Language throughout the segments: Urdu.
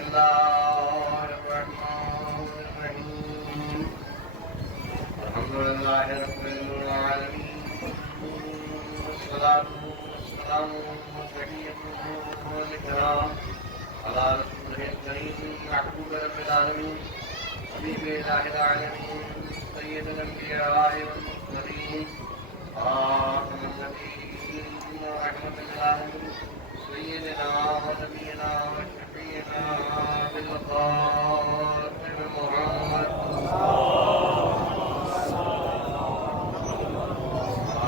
الله الرحمن الرحيم الحمد لله رب العالمين والصلاة والسلام والإكرام على رسوله الكريم محبوب رب العالمين حبيب إله العالمين سيد الأنبياء والمرسلين خاتم النبيين ورحمة للعالمين سيدنا ونبينا وشفينا بالقاسم محمد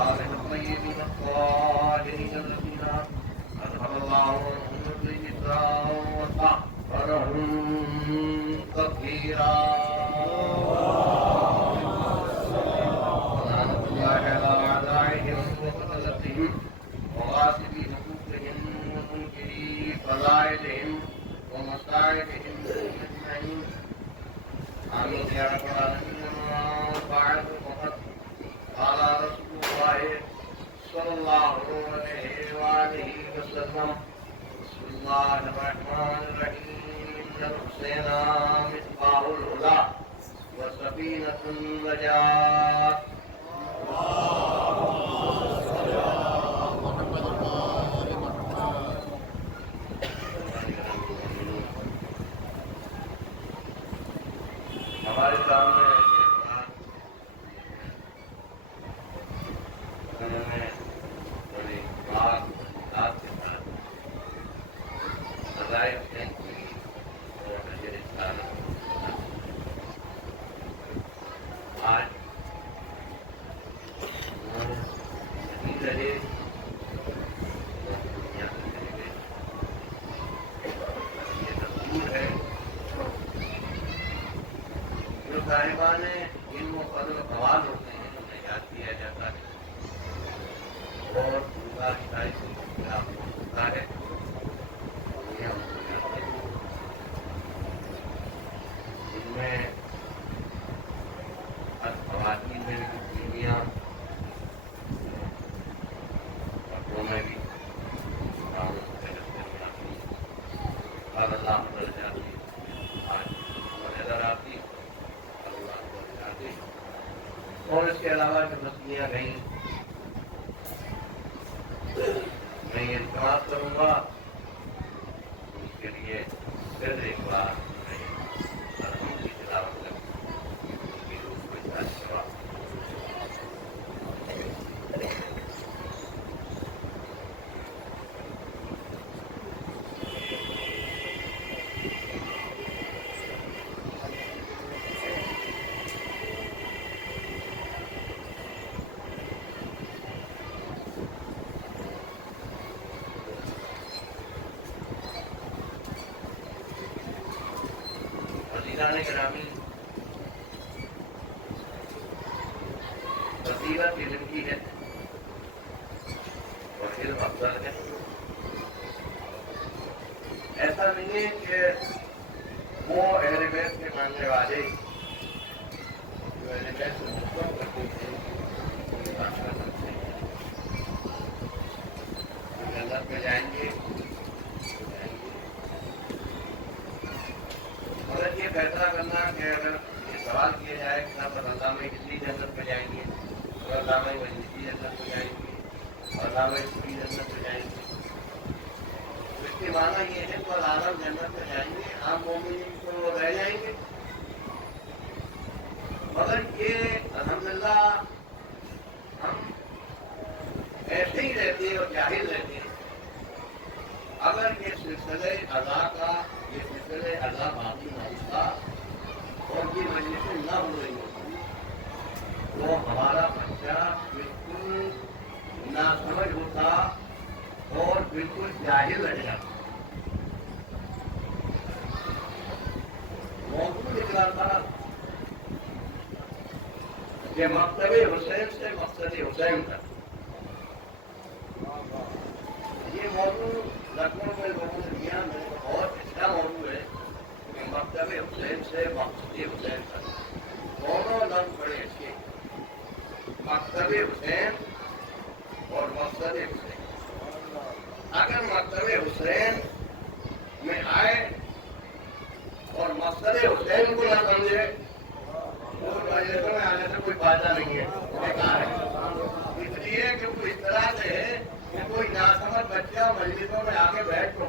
آله الطيبين الطاهرين الذين أذهب الله عنهم الرجس وطهرهم تطهيرا ولعنة الله على أعدائهم وقتلتهم وغاصبي حقوقهم ومنكري فضائلهم ومصائبهم أجمعين آمين يا رب العالمين. بعد وقد قال رسول الله صلى الله عليه وآله وسلم بسم الله الرحمن الرحيم الحسين مصباح الهدى وسفينة النجاة. ہمارے سامنے بڑی بات کے ساتھ سزائے کی اور نظر آج نہیں رہے دنیا سے چلے گئے. یہ دستور ہے جو صاحبان علم و فضل و قوال ہوتے ہیں انہیں یاد کیا جاتا ہے اور اللہ کی تعریف ہوتا ہے. ان میں خواتین میں بھی کچھ بیویاں مردوں میں بھی اللہ پر جاتی آج نظر آتی اور اس کے علاوہ جو مسئلیاں گئیں میں یہ التماس کروں گا اس کے لیے پھر ایک بار مرحوم کی تلاوت کروں ان کی روح کو اجازت کروا. گرامی بصیرت علم کی ہے اور علم افضل ہے. ایسا نہیں ہے کہ وہ اہل بیت کے ماننے والے جو اہل بیت کو محبت کرتے ہیں کام کر سکتے ہیں. جو جنت میں جائیں گے مگر یہ فیصلہ کرنا کہ اگر یہ سوال کیا جائے کہ علامہ کتنی جنت میں جائیں گے اور علامہ مجلسی جنت میں جائیں گے اور علامہ کتنی جنت میں جائیں گے تو اس کے معنی یہ ہے کہ عالم جنت میں جائیں گے عام مومنین تو رہ جائیں گے. مگر یہ الحمدللہ ہم ایسے ہی رہتے اور جاہل رہتے ہیں. اگر یہ سلسلہ ادا کا یہ سلسلہ ادا باقی نہ ہوتا اور یہ مجلسیں نہ ہو رہی ہوتی تو ہمارا بچہ بالکل ناسمجھ ہوتا اور بالکل جاہل رہ جاتا. موضوع نکلا تھا کہ مکتب حسین سے مقصد حسین تک. یہ موضوع لکھنؤ میں لوگوں نے دیا میرے کو بہت اچھا موضوع ہے کہ مکتب حسین سے مقصد حسین تک دونوں لفظ بڑے اچھے. مکتب حسین اور مقصد حسین. اگر مکتب حسین میں آئے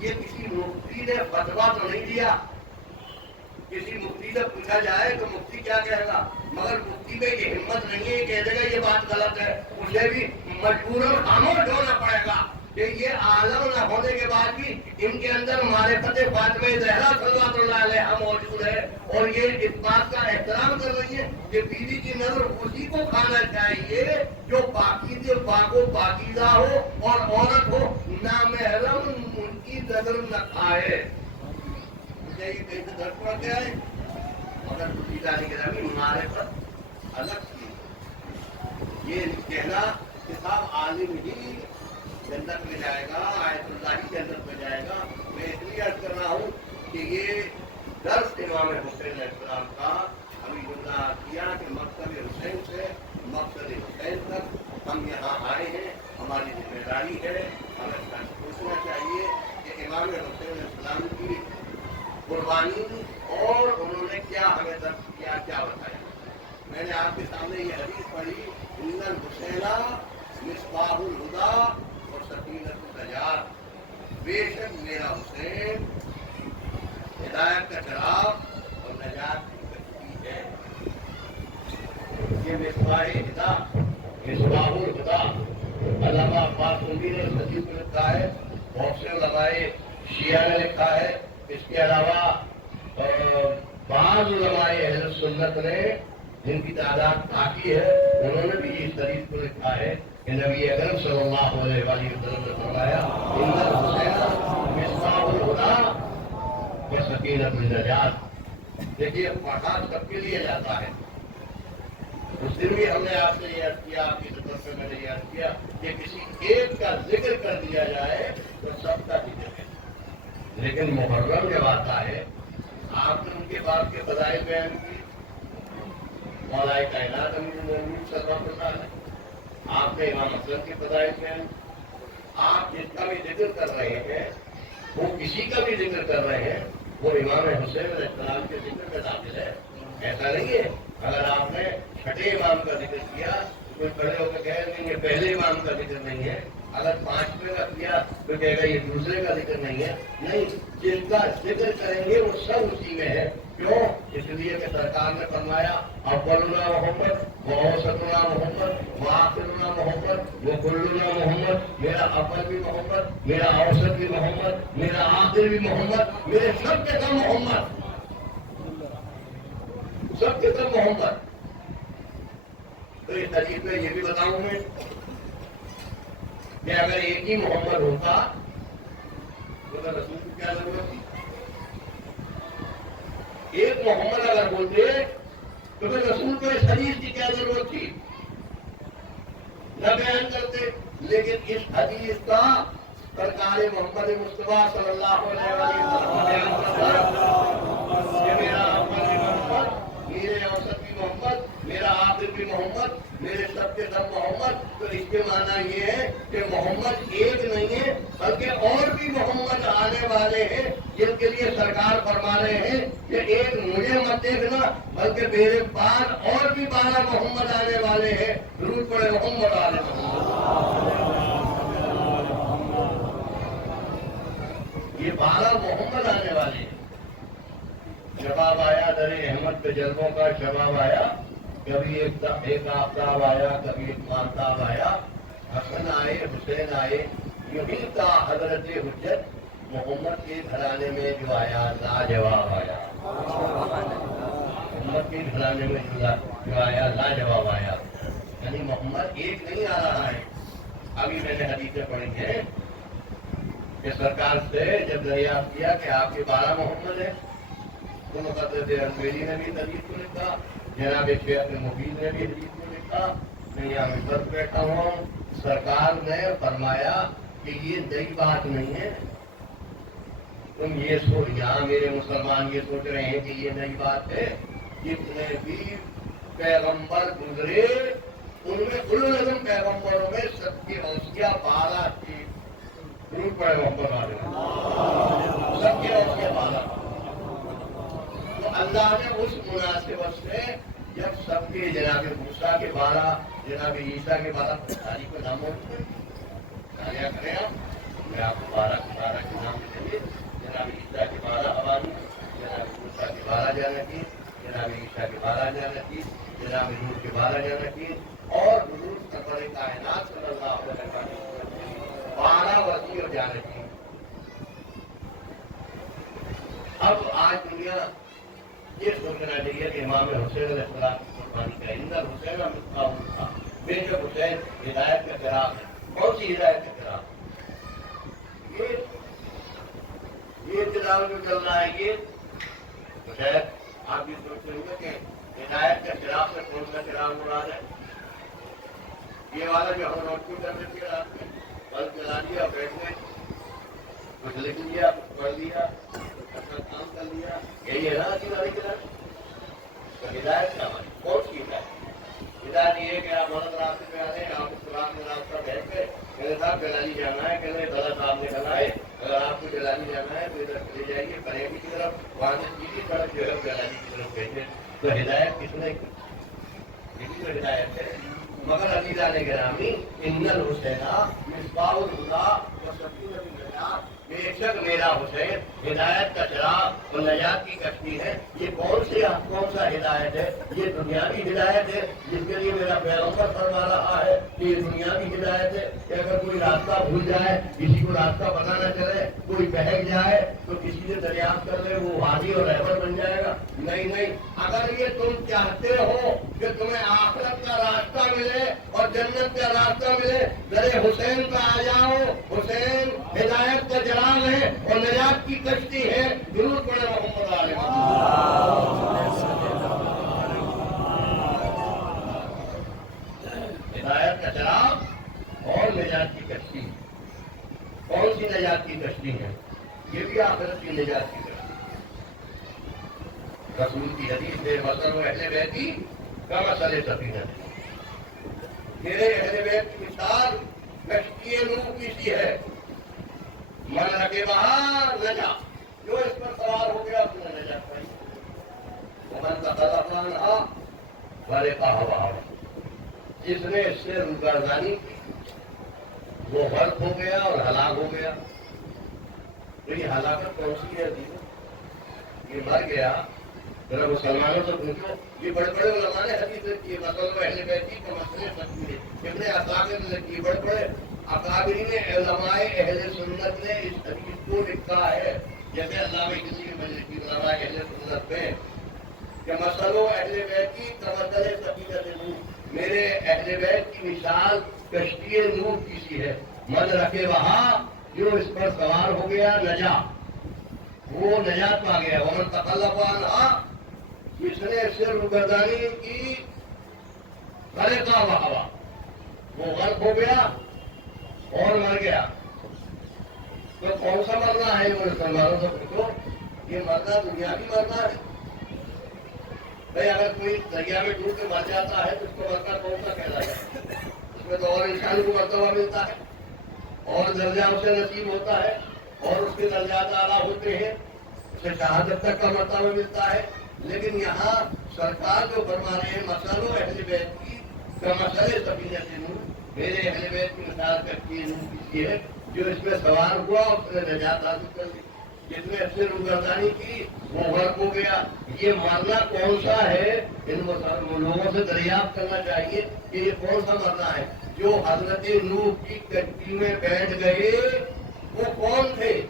یہ کسی مفتی نے فتوا تو نہیں دیا. کسی مفتی سے پوچھا جائے تو مفتی کیا کہے گا, مگر مفتی میں یہ ہمت نہیں ہے, کہہ دے گا یہ بات غلط ہے. اسے بھی مجبوراً خاموش ہونا پڑے گا کہ یہ عالم نہ ہونے کے بعد بھی ان کے اندر معرفت فاطمہ زہرا صلوات اللہ علیہا موجود ہے, اور یہ اس بات کا احترام کر رہی ہے کہ بیوی کی نظر اسی کو کھانا چاہیے جو پاکیزہ پاک و پاکیزہ ہو, اور عورت ہو نامحرم ان کی نظر نہ کھائے. مجھے یہ کہیں سے درد پڑ گیا ہے, مگر دوسری جانے کے لیے معرفت الگ چیز. یہ کہنا کہ صاحب عالم ہی جنت میں جائے گا, آیت اللہ ہی جنت میں جائے گا, میں اس لیے عرض کر رہا ہوں کہ یہ درس امام حسین علیہ السلام کا ابھی جملہ کیا کہ مقصد حسین سے مقصد حسین تک ہم یہاں آئے ہیں, ہماری ذمہ داری ہے. ہمیں سوچنا چاہیے کہ امام حسین علیہ السلام کی قربانی اور انہوں نے کیا ہمیں درس کیا, کیا بتایا. میں نے آپ کے سامنے یہ حدیث پڑھی, ان الحسین مصباح الہدی اور سکینۃ النجات, بے شک میرا حسین ہدایت کا چراغ اور نجات کی کشتی ہے. یہ مصباح ہدی, مصباح الہدی علامہ عباس عمری نے حدیث میں لکھا ہے, بہت سے علماء شیعہ نے لکھا ہے. اس کے علاوہ بعض علماء اہل سنت نے جن کی تعداد کافی ہے, انہوں نے بھی اس حدیث کو لکھا ہے کہ نبی اکرم صلی اللہ علیہ وسلم نے فرمایا ان الحسین مصباح الہدی و سکینۃ النجات. دیکھیے پڑھا سب کے لیے جاتا ہے. اس دن بھی ہم نے آپ سے یہ عرض کیا, آپ کی خدمت میں میں نے یہ عرض کیا کہ کسی ایک کا ذکر کر دیا جائے تو سب کا ذکر ہے. لیکن محرم جب آتا ہے, آپ نے ان کے باپ کے فضائل بیان کی, مولا کائنات امیر المومنین صلی اللہ علیہ وسلم, آپ نے امام حسن کے فضائل بیان, آپ جس کا بھی ذکر کر رہے ہیں وہ کسی کا بھی ذکر کر رہے ہیں وہ امام حسین علیہ السلام کے ذکر میں داخل ہے. ایسا نہیں ہے اگر آپ نے چھٹے امام کا ذکر کیا تو کوئی کھڑے ہو کے کہے نہیں یہ پہلے امام کا ذکر نہیں ہے, اگر پانچویں کا کیا تو کہے گا یہ دوسرے کا ذکر نہیں ہے. نہیں, جن کا ذکر کریں گے وہ سب اسی میں ہے. کیوں؟ اس لیے کہ سرکار نے فرمایا اولنا محمد ووسطنا محمد وآخرنا محمد وکلنا محمد, میرا اول بھی محمد, میرا اوسط بھی محمد, میرا آخر بھی محمد, میرے سب کے سب محمد, سب کے سب محمد. تو اس حدیث میں یہ بھی بتاؤں میں کہ اگر ایک ہی محمد ہوتا تو رسول کی کیا ضرورت تھی. ایک محمد اگر بولتے تو پھر رسول کو اس حدیث کی کیا ضرورت تھی, نہ بیان کرتے. لیکن اس حدیث کا سرکار محمد مصطفیٰ صلی اللہ علیہ وسلم بیان کرتا ہے کہ میرا اول بھی محمد, میرے اوسط بھی محمد, میرا آخر بھی محمد, میرے سب کے سب محمد. تو اس کے معنی یہ ہے کہ محمد ایک نہیں ہے بلکہ اور بھی محمد آنے والے ہیں, جن کے لیے سرکار فرما رہے ہیں کہ ایک مجھے مت دیکھنا بلکہ میرے بعد اور بھی 12 محمد آنے والے ہیں. درود پڑے محمد آل محمد. یہ 12 محمد آنے والے ہیں. شباب آیا در احمد پہ جلووں کا شباب آیا, کبھی ایک آفتاب آیا, کبھی ایک ماہتاب آیا, حسن آئے حسین آئے, یہی کا حضرت حجت محمد کے گھرانے میں جو آیا لاجواب آیا. محمد کے گھرانے میں جو آیا لاجواب آیا. یعنی محمد ایک نہیں آ رہا ہے. ابھی میں نے حدیثیں پڑھی ہیں کہ سرکار سے جب دریافت کیا کہ آپ کے 12 محمد ہیں تو مقدس انویری نے بھی حدیث کو لکھا, جناب شیخ مفید نے بھی حدیث کو لکھا, میں یہاں مصر بیٹھا ہوں. سرکار نے فرمایا کہ یہ نئی بات نہیں ہے, تم یہ سوچ, یہاں میرے مسلمان یہ سوچ رہے ہیں کہ یہ نئی بات ہے. جتنے بھی پیغمبر گزرے ان میں العظم پیغمبروں میں سب کی اوسیہ 12 تھی. درود پڑے محمد والے, سب کی اوسیہ 12. تو اللہ نے اس مناسبت سے جب سب کے جناب موسیٰ کے 12, جناب عیسیٰ کے 12 تاریخ کو نام ہوتے کریں آپ میں آپ کو 12 کے نام لیں گے. جناب عیسیٰ کے 12 حوانی، جناب موسیٰ کے 12 جانتی، جناب عیسیٰ کے 12 جانتی، جناب نوح کے 12 جانتی، اور حضور سرور کائنات صلی اللہ علیہ وسلم 12 وصی اور جانتی. اب آج دنیا یہ سوچنا چاہیے کہ امام حسین علیہ السلام کی قربانی کا اندر حسین مصباح تھا، بے شک حسین ہدایت کا چراغ ہے. کون سی ہدایت کا چراغ؟ یہ چراغ جو چل رہا ہے یہ تو شاید آپ یہ سوچتے ہوں گے کہ ہدایت کا چراغ سے کون سا چراغ مراد ہے. یہ والا جو ہم روشنی کرتے تھے رات میں بلب جلا دیا بیٹھ گئے، کچھ لکھ لیا، کچھ پڑھ لیا، اپنا کام کر لیا، یہی ہے نا اسی والی چراغ. تو ہدایت کیا ہماری کون سی ہدایت؟ ہدایت یہ ہے کہ آپ غلط راستے پہ آ رہے ہیں، آپ اس رات میں راستہ بیٹھ گئے، میرے صاحب جلانی جانا ہے، کہ غلط آپ نے کہا ہے، اگر آپ کو جلانی جانا ہے تو ادھر چلے جائیے بریلی کی طرف، وہاں سے سیدھی سڑک جو ہے جلانی کی طرف بھیجے. تو ہدایت کس نے کی؟ یہی تو ہدایت ہے. مگر عزیزان گرامی، ان الحسین مصباح الہدی و سفینۃ النجات، بے شک میرا حسین ہدایت کا چراغ اور نجات کی کشتی ہے. یہ کون سا ہدایت ہے؟ یہ دنیاوی ہدایت ہے جس کے لیے میرا پیغمبر فرما رہا ہے کہ یہ دنیاوی ہدایت ہے کہ اگر کوئی راستہ بھول جائے، کسی کو راستہ پتہ نہ چلے، کوئی بہک جائے تو کسی سے دریافت کر لے، وہ ہادی اور رہبر بن جائے گا. نہیں، اگر یہ تم چاہتے ہو کہ تمہیں آخرت کا راستہ ملے اور جنت کا راستہ ملے، در حسین پہ آ جاؤ. حسین ہدایت کا چراغ ہے اور نجات کی کشتی ہے. درود پڑھے محمد علیہ ہدایت کا چراغ اور نجات کی کشتی. کون سی نجات کی کشتی ہے؟ یہ بھی آخرت کی نجات کی کشتی. رسول کی حدیث ہے مثل اہل بیتی کمثل سفینۃ، میرے اہل بیت کی مثال کشتی نوح کی سی ہے. من رکبہا نجا، جو اس پر سوار ہو گیا اس نے نجات پائی. ومن تخلف عنہا غرق ہوا، جس نے اس سے روگردانی کی وہ غرق ہو گیا اور ہلاک ہو گیا. تو یہ ہلاکت کون سی ہے؟ یہ مر گیا. ذرا مسلمانوں سے پوچھو، یہ بڑے بڑے علماء نے حدیث لکھی ہے، مثلا اہل بیتی کو مسئلے سکتی ہے، ابن عساکر نے لکھی ہے، بڑے بڑے اکابرین علماء اہل سنت نے اس حدیث کو لکھا ہے. جیسے علامہ اقلیمی میں لکھی علماء اہل سنت میں کہ مثلا اہل بیتی کمثل سفینۃ نوح، میرے اہل بیت کی مثال کشتی نوح کی سی ہے. من رکبہا، جو اس پر سوار ہو گیا نجا، وہ نجات پا گیا. ومن تخلف عنہا، جس نے اس سے روگردانی کی غرق ہوا، وہ غرق ہو گیا اور مر گیا. تو کون سا مرنا ہے؟ مسلمانوں سے پوچھو. یہ مرنا دنیاوی مرنا ہے. بھائی اگر کوئی دریا میں ڈوب کے مر جاتا ہے تو اس کو مرنا کون سا کہلاتا ہے؟ اس میں تو اور انسان کو مرتبہ ملتا ہے اور درجہ اسے نصیب ہوتا ہے اور اس کے درجات اعلیٰ ہوتے ہیں، اسے شہادت تک کا مرتبہ ملتا ہے. لیکن یہاں سرکار جو فرما رہے ہیں مثل اہل بیت کی کمثل سفینۃ نوح، میرے اہل بیت کی مثال کشتی نوح کی ہے. جو اس میں سوار ہوا اس نے نجات حاصل کر لی، جس نے اس سے روگردانی کی وہ غرق ہو گیا. یہ مرنا کون سا ہے؟ ان لوگوں سے دریافت کرنا چاہیے کہ یہ کون سا مرنا ہے. جو حضرت نوح کی کشتی میں بیٹھ گئے وہ کون تھے؟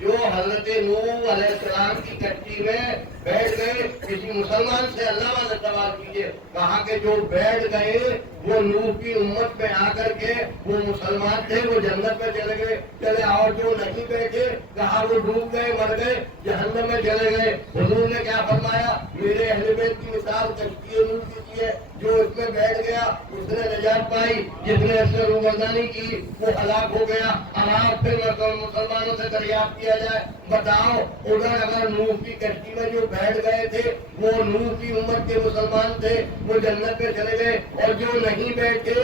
جو حضرت نوح علیہ السلام کی کشتی میں بیٹھ گئے. کسی مسلمان سے علامہ نے سوال کیجیے، کہا کہ جو بیٹھ گئے وہ نوح کی امت میں آ کر کے وہ مسلمان تھے، وہ جنت میں چلے گئے چلے، اور جو نہیں بیٹھے کہا وہ ڈوب گئے، مر گئے، جہنم میں چلے گئے. حضور نے کیا فرمایا؟ میرے اہل بیت کی مثال کشتی نوح کی ہے. جو اس میں بیٹھ گیا اس نے نجات پائی، جس نے اس سے روگردانی کی وہ ہلاک ہو گیا. اب آپ پھر مسلمانوں سے دریافت کیا جائے، بتاؤ ادھر اگر نوح کی کشتی میں جو بیٹھ گئے تھے وہ نوح کی امت کے مسلمان تھے، وہ جنت میں چلے گئے، اور جو نہیں بیٹھے،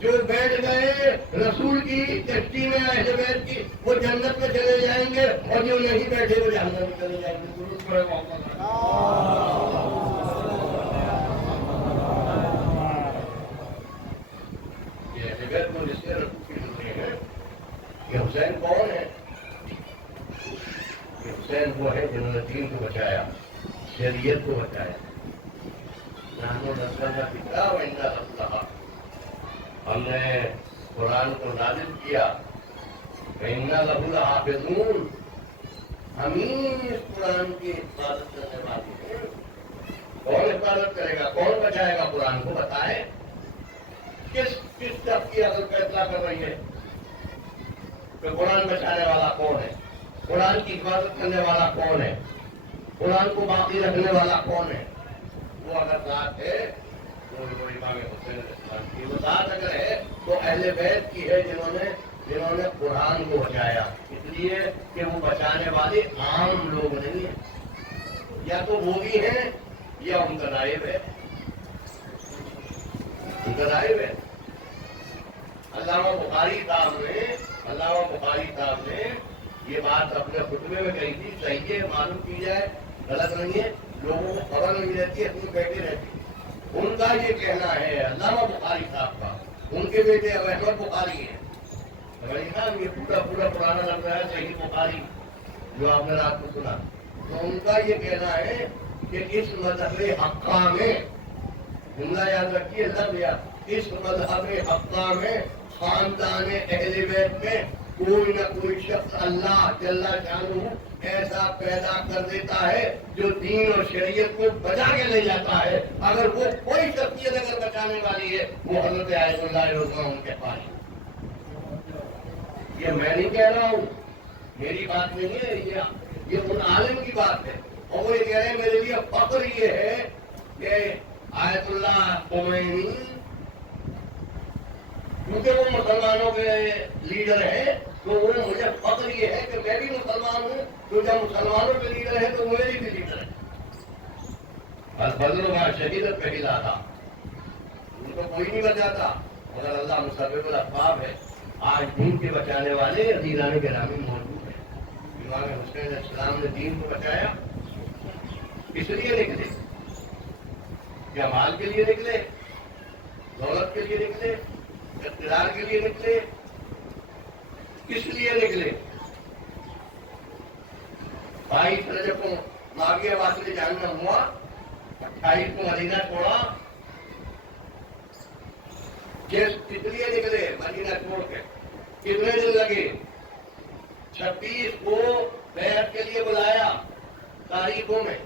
جو بیٹھ گئے رسول کی کشتی میں اہل بیت کی، وہ جنت میں چلے جائیں گے، اور جو نہیں بیٹھے وہ جہنم میں چلے جائیں گے. درود پڑھے محمد. یہ اہل بیت کو جس سے رسول کی ہیں حسین وہ ہے جنہوں نے دین کو بچایا، شریعت کو بچایا۔ ہم نے قرآن کو نازل کیا، وَإِنَّا لَهُ لَحَافِظُونَ، ہم ہی اس قرآن کی حفاظت کرنے والے ہیں۔ کون حفاظت کرے گا، کون بچائے گا قرآن کو؟ بتائیں کس طرف کی اگر فیصلہ کر رہی ہے کہ قرآن بچانے والا کون ہے، قرآن کی حفاظت کرنے والا کون ہے، قرآن کو باقی رکھنے والا کون ہے؟ وہ اگر ذات ہے تو امام حسین علیہ السلام کی وہ ذات اگر ہے تو اہل بیت کی ہے جنہوں نے قرآن کو بچایا، اس لیے کہ وہ بچانے والے عام لوگ نہیں ہیں، یا تو وہ بھی ہیں یا ان کا نائب ہے، ان کا نائب ہے۔ علامہ بخاری صاحب نے یہ بات اپنے خطبے میں کہی تھی، صحیح ہے معلوم کی جائے، غلط نہیں ہے، لوگوں کو خبر نہیں رہتی ہے، تم بیٹھے رہتی۔ ان کا یہ کہنا ہے علامہ بخاری صاحب کا، ان کے بیٹے اب احمد بخاری ہیں، یہ پورا پرانا لگ رہا ہے صحیح بخاری جو آپ نے رات کو سنا، تو ان کا یہ کہنا ہے کہ اس مذہب حقہ میں، جملہ یاد رکھیے لفظ یاد، اس مذہب حقہ میں خاندان اہل بیت میں کوئی نہ کوئی شخص اللہ جل شانہ ایسا پیدا کر دیتا ہے جو دین اور شریعت کو بچا کے لے جاتا ہے۔ اگر وہ کوئی شخصیت اگر بچانے والی ہے وہ حضرت آیت اللہ علیہ ان کے پاس۔ یہ میں نہیں کہہ رہا ہوں، میری بات نہیں ہے، یہ ان عالم کی بات ہے، اور وہ یہ کہہ رہے ہیں میرے لیے فخر یہ ہے کہ آیت اللہ خمینی، کیونکہ وہ مسلمانوں کے لیڈر ہیں تو انہیں مجھے فخر یہ ہے کہ میں بھی مسلمان ہوں، تو جب مسلمانوں کے لیڈر ہیں تو میری بھی لیڈر ہے۔ الفضل کا شہیدت پہ ہلا تھا، ان کو کوئی نہیں بچاتا مگر اللہ مسبب الاسباب ہے۔ آج دین کے بچانے والے عزیزان گرامی موجود ہیں۔ امام حسین علیہ السلام نے دین کو بچایا، اس لیے نکلے، کیا مال کے لیے نکلے، دولت کے لیے نکلے، اقتدار کے لیے نکلے، کس لیے نکلے؟ 22 رجب کو معاویہ واصل جہنم ہوا، 28 کو مدینہ چھوڑا، کس لیے نکلے مدینہ چھوڑ کے؟ کتنے دن لگے؟ 26 کو بیعت کے لیے بلایا تاریخوں میں،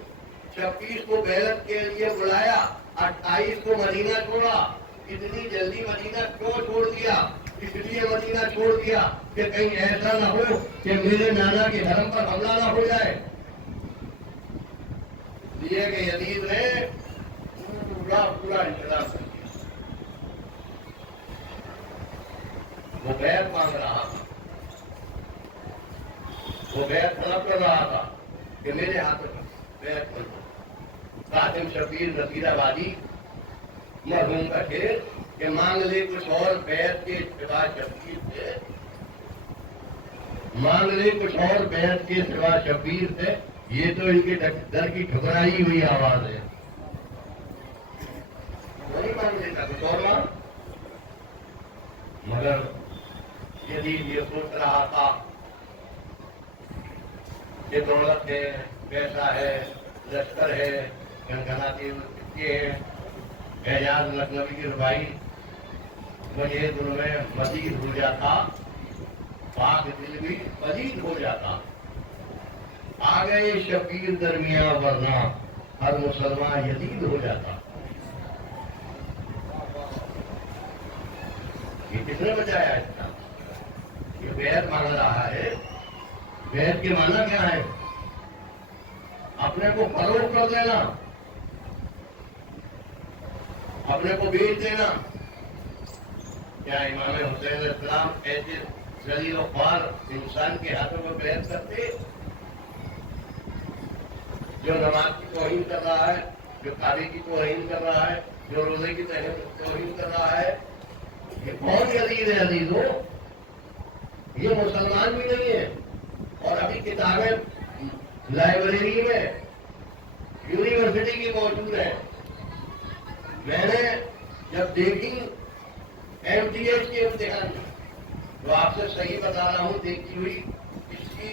26 کو بیعت کے لیے بلایا، 28 کو مدینہ چھوڑا۔ اتنی جلدی مدینہ کیوں چھوڑ دیا؟ اس لیے مدینہ چھوڑ دیا کہ کہیں ایسا نہ ہو کہ میرے نانا کے حرم پر حملہ نہ ہو جائے، لیے کہ یزید نے پورا انتظام کر دیا۔ وہ بیعت مانگ رہا تھا، وہ بیعت طلب کر رہا تھا کہ میرے ہاتھ میں بیعت کر دو۔ قاسم شبیر نصیر آبادی مرحوم کا شعر کہ مانگ لے کچھ اور بیعت کے سوا شبیر سے، مانگ لے کچھ اور بیعت کے سوا شبیر سے، یہ تو ان کے در کی ٹھکرائی ہوئی آواز ہے۔ وہی مانگ لیتا کچھ اور مانگ، مگر یزید یہ سوچ رہا تھا کہ دولت ہے، پیسہ ہے، لشکر ہے، گنگناتی سکے ہیں، اعجاز لکھنوی کی ربائی مجھے دل میں مزید ہو جاتا، پاک دل بھی مزید ہو جاتا، آ گئے شبیر درمیان ورنہ ہر مسلمان یزید ہو جاتا۔ یہ کس نے بچایا اس کا؟ یہ بیعت مانگ رہا ہے۔ بیعت کے معنی کیا ہے؟ اپنے کو فروخت کر دینا، اپنے کو بیچ دینا۔ کیا امام حسین علیہ السلام ایسے ذلیل و خوار انسان کے ہاتھوں میں بیعت کرتے جو نماز کی توہین کر رہا ہے، جو کعبے کی توہین کر رہا ہے، جو روزے کی توہین کر رہا ہے؟ یہ کون یزید ہے عزیزو؟ یہ مسلمان بھی نہیں ہے، اور ابھی کتابیں لائبریری میں یونیورسٹی کی موجود ہیں۔ میں نے جب دیکھی MTS کے امتحان میں، جو آپ سے صحیح بتا رہا ہوں، دیکھی ہوئی اس کی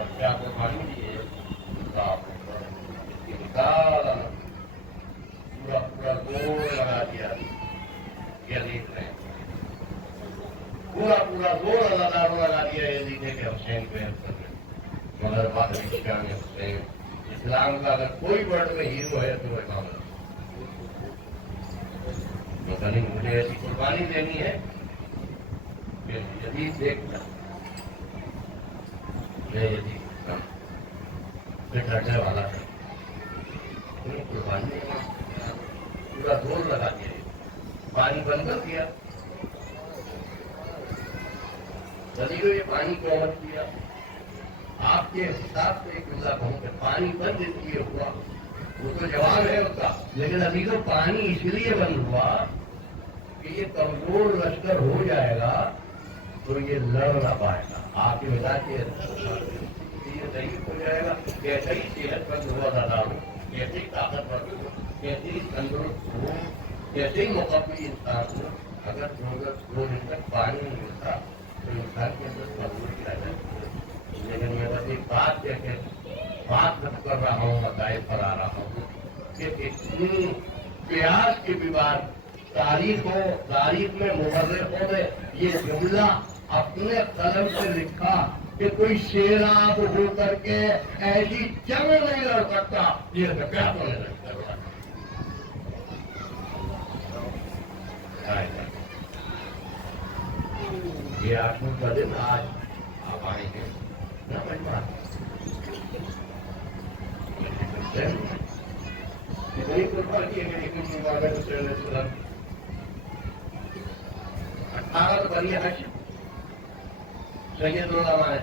اور کیا قربانی دی ہے نکالا پورا پورا زور لگا دیا یہ دیکھ رہے ہیں پورا پورا زور اللہ تعالیٰ لگا دیا یہ دیکھے کہ حسین کو مگر بات شان حسین اسلام کا اگر کوئی ورڈ میں ہیرو ہے تو وہ امام حسین مجھے ایسی قربانی دینی ہے کہ جدید دیکھنا میں جدید ڈرنے والا ہے قربانی پورا زور لگا دیا پانی بند کر دیا ندی کو یہ پانی کو مت کیا آپ کے حساب سے ایک جملہ کہوں کہ پانی بند اس لیے ہوا وہ تو جواب ہے اس کا لیکن ابھی تو پانی اس لیے بند ہوا کہ یہ کمزور لشکر ہو جائے گا تو یہ لڑ نہ پائے گا آپ کے مزاج کے صحیح ہو جائے گا کیسے ہی صحت مند ہوا زیادہ ہو کیسے ہی طاقتور ہو کیسے ہی تندرست ہو کیسے ہی مقبول انسان ہو اگر 2 دن تک پانی نہیں ملتا تو انسان کے اندر مضبوطی آ جاتی ہے لیکن میں بس ایک بات کہہ کے بات کر رہا ہوں مسائل پر آ رہا ہوں کہ اتنی پیاس کی بھی بات تاریخ میں مورخوں نے یہ جملہ اپنے قلم سے لکھا کہ کوئی شیراب ہو کر کے ایسی جنگ نہیں لڑ سکتا یہ کیا ہونے لگتا یہ 8 کا دن آج آپ آئیں گے نہ بھائی بات اتنی قربانی کی ہے کہ 18 بنی حج سید العلماء